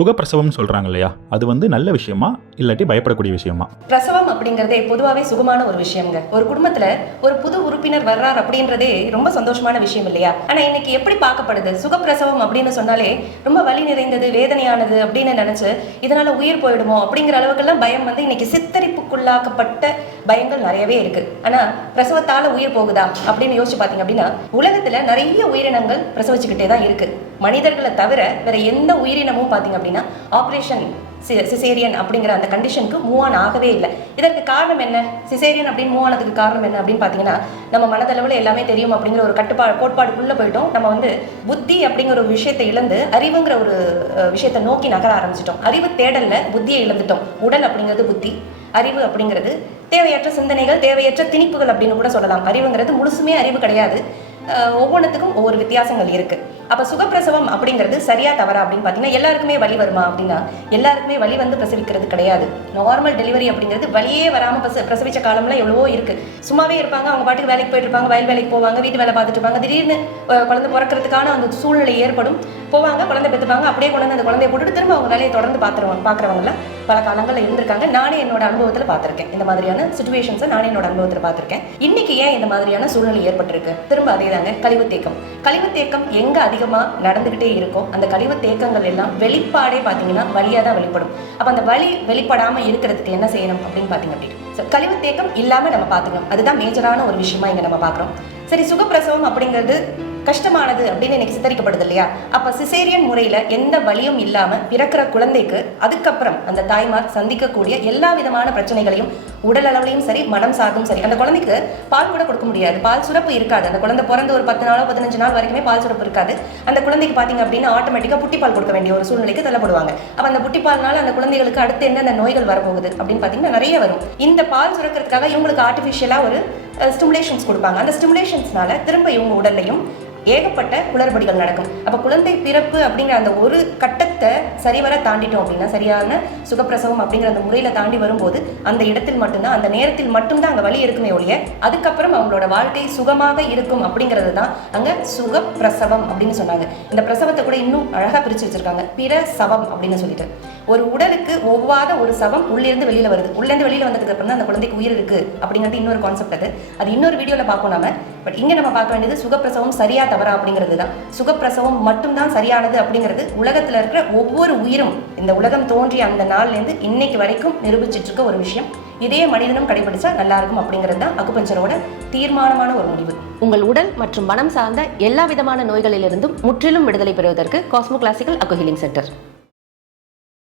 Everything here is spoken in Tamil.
சுகப்பிரசவம் சொல்றாங்க இல்லையா, அது நல்ல விஷயமா இல்லாட்டி பயப்படக்கூடிய விஷயமா? பிரசவம் அப்படிங்கறதே பொதுவாகவே சுகமான ஒரு விஷயங்க. ஒரு குடும்பத்துல ஒரு புது உறுப்பினர் வர்றார் அப்படின்றதே ரொம்ப சந்தோஷமான விஷயம் இல்லையா? ஆனா இன்னைக்கு எப்படி பார்க்கப்படுது? சுகப்பிரசவம் அப்படின்னு சொன்னாலே ரொம்ப வலி நிறைந்தது, வேதனையானது அப்படின்னு நினைச்சு இதனால உயிர் போயிடுமோ அப்படிங்கிற அளவுக்கெல்லாம் பயம் இன்னைக்கு சித்தரிப்புக்குள்ளாக்கப்பட்ட பயங்கள் நிறையவே இருக்கு. ஆனா பிரசவத்தால உயிர் போகுதா அப்படின்னு யோசிச்சு பாத்தீங்க அப்படின்னா, உலகத்துல நிறைய உயிரினங்கள் பிரசவிச்சுக்கிட்டே தான் இருக்கு. மனிதர்களை தவிர வேற எந்த உயிரினமும் பாத்தீங்க அப்படின்னா ஆபரேஷன் சிசேரியன் அப்படிங்கிற அந்த கண்டிஷனுக்கு மூவ் ஆன் ஆகவே இல்லை. இதற்கு காரணம் என்ன? சிசேரியன் அப்படின்னு மூவ் ஆனதுக்கு காரணம் என்ன அப்படின்னு பார்த்தீங்கன்னா, நம்ம மனதளவில் எல்லாமே தெரியும் அப்படிங்கிற ஒரு கோட்பாடுக்குள்ளே போயிட்டோம். நம்ம புத்தி அப்படிங்கிற ஒரு விஷயத்தை இழந்து அறிவுங்கிற ஒரு விஷயத்தை நோக்கி நகர ஆரம்பிச்சிட்டோம். அறிவு தேடல்ல புத்தியை இழந்துட்டோம். உடல் அப்படிங்கிறது புத்தி, அறிவு அப்படிங்கிறது தேவையற்ற சிந்தனைகள், தேவையற்ற திணிப்புகள் அப்படின்னு கூட சொல்லலாம். அறிவுங்கிறது முழுசுமே அறிவு கிடையாது. ஒவ்வொன்றுத்துக்கும் ஒவ்வொரு வித்தியாசங்கள் இருக்கு. அப்ப சுகப்பிரசவம் அப்படிங்கிறது சரியா தவறா அப்படின்னு பாத்தீங்கன்னா, எல்லாருக்குமே வலி வருமா அப்படின்னா எல்லாருக்குமே வலி பிரசவிக்கிறது கிடையாது. நார்மல் டெலிவரி அப்படிங்கிறது வலியே வராம பிரசவிச்ச காலம்லாம் எவ்வளவோ இருக்கு. சும்மாவே இருப்பாங்க, அவங்க பாட்டுக்கு வேலைக்கு போயிட்டு இருப்பாங்க, வயல் வேலைக்கு போவாங்க, வீட்டு வேலை பார்த்துட்டு இருப்பாங்க. திடீர்னு குழந்தை பிறக்கிறதுக்கான அந்த சூழ்நிலை ஏற்படும், போவாங்க, குழந்தை பெற்றுப்பாங்க, அப்படியே கொண்டு வந்து அந்த குழந்தைய போட்டுட்டு திரும்ப அவங்க வேலையை தொடர்ந்து பாக்குறவங்கலாம் பல காலங்களில் இருந்திருக்காங்க. நானே என்னோட அனுபவத்தில் பார்த்திருக்கேன். இந்த மாதிரியான சிச்சுவேஷன்ஸை நானே என்னோட அனுபவத்தில் பார்த்திருக்கேன். இன்னைக்கு ஏன் இந்த மாதிரியான சூழ்நிலை ஏற்பட்டிருக்கு? திரும்ப அதேதாங்க, கழிவு தேக்கம். கழிவு தேக்கம் எங்க அதிகமா நடந்துகிட்டே இருக்கும், அந்த கழிவு தேக்கங்கள் எல்லாம் வெளிப்பாடே பாத்தீங்கன்னா வலியா தான் வெளிப்படும். அப்ப அந்த வலி வெளிப்படாம இருக்கிறதுக்கு என்ன செய்யணும் அப்படின்னு பாத்தீங்க அப்படின்னு கழிவு தேக்கம் இல்லாம நம்ம பாத்துக்கணும். அதுதான் மேஜரான ஒரு விஷயமா இங்க நம்ம பாக்குறோம். சரி, சுகப்பிரசவம் அப்படிங்கிறது கஷ்டமானது அப்படின்னு எனக்கு சித்தரிக்கப்படுது இல்லையா? அப்ப சிசேரியன் முறையில எந்த வலியும் இல்லாம பிறக்கிற குழந்தைக்கு அதுக்கப்புறம் அந்த தாய்மார் சந்திக்கக்கூடிய எல்லா விதமான பிரச்சனைகளையும் உடல் அளவுலையும் சரி, மனம் சார்ந்தும் சரி, அந்த குழந்தைக்கு பால் கூட கொடுக்க முடியாது, பால் சுரப்பு இருக்காது. அந்த குழந்தை பிறந்து ஒரு 10 நாளோ 15 நாள் வரைக்குமே பால் சுரப்பு இருக்காது. அந்த குழந்தைக்கு பாத்தீங்க அப்படின்னா ஆட்டோமேட்டிக்கா புட்டிப்பால் கொடுக்க வேண்டிய ஒரு சூழ்நிலைக்கு தள்ளப்படுவாங்க. அப்ப அந்த புட்டிப்பால்னால அந்த குழந்தைகளுக்கு அடுத்து என்னென்ன நோய்கள் வரப்போகுது அப்படின்னு பாத்தீங்கன்னா நிறைய வரும். இந்த பால் சுரக்கிறதுக்காக இவங்களுக்கு ஆர்டிபிஷியலா ஒரு ஸ்டிமுலேஷன்ஸ் கொடுப்பாங்க. அந்த ஸ்டிமுலேஷன்ஸ்னால திரும்ப இவங்க உடல்லையும் ஏகப்பட்ட குளறுபடிகள் நடக்கும். அப்ப குழந்தை பிறப்பு அப்படிங்கிற அந்த ஒரு கட்டத்தை சரிவர தாண்டிட்டோம் அப்படின்னா, சரியான சுகப்பிரசவம் அப்படிங்கிற அந்த முறையில தாண்டி வரும்போது அந்த இடத்தில் மட்டும்தான், அந்த நேரத்தில் மட்டும்தான் அங்க வலி இருக்குமே ஒழிய அதுக்கப்புறம் அவங்களோட வாழ்க்கை சுகமாக இருக்கும் அப்படிங்கிறது தான் அங்க சுகப்பிரசவம் அப்படின்னு சொன்னாங்க. இந்த பிரசவத்தை கூட இன்னும் அழகா பிரிச்சு வச்சிருக்காங்க, பிரசவம் அப்படின்னு சொல்லிட்டு. ஒரு உடலுக்கு ஒவ்வாத ஒரு சவம் உள்ளிருந்து வெளியில வருது. உள்ளிருந்து வெளியில வந்ததுக்கு அப்புறம் தான் அந்த குழந்தைக்கு உயிர் இருக்கு அப்படிங்கிறது இன்னொரு கான்செப்ட். அது இன்னொரு வீடியோல பார்ப்போம் நாம. பட் இங்க நம்ம பார்க்க வேண்டியது சுகப்பிரசவம் சரியா தவறா அப்படிங்கிறது தான். சுகப்பிரசவம் மட்டும்தான் சரியானது அப்படிங்கிறது உலகத்துல இருக்கிற ஒவ்வொரு உயிரும் இந்த உலகம் தோன்றிய அந்த நாள்ல இருந்து இன்னைக்கு வரைக்கும் நிரூபிச்சிட்டு இருக்க ஒரு விஷயம். இதே மனிதனும் கடைபிடிச்சா நல்லா இருக்கும் அப்படிங்கிறது தான் அக்குபஞ்சரோட தீர்மானமான ஒரு முடிவு. உங்கள் உடல் மற்றும் மனம் சார்ந்த எல்லா விதமான நோய்களிலிருந்தும் முற்றிலும் விடுதலை பெறுவதற்கு காஸ்மோ கிளாசிக்கல் அக்கு ஹீலிங் சென்டர்.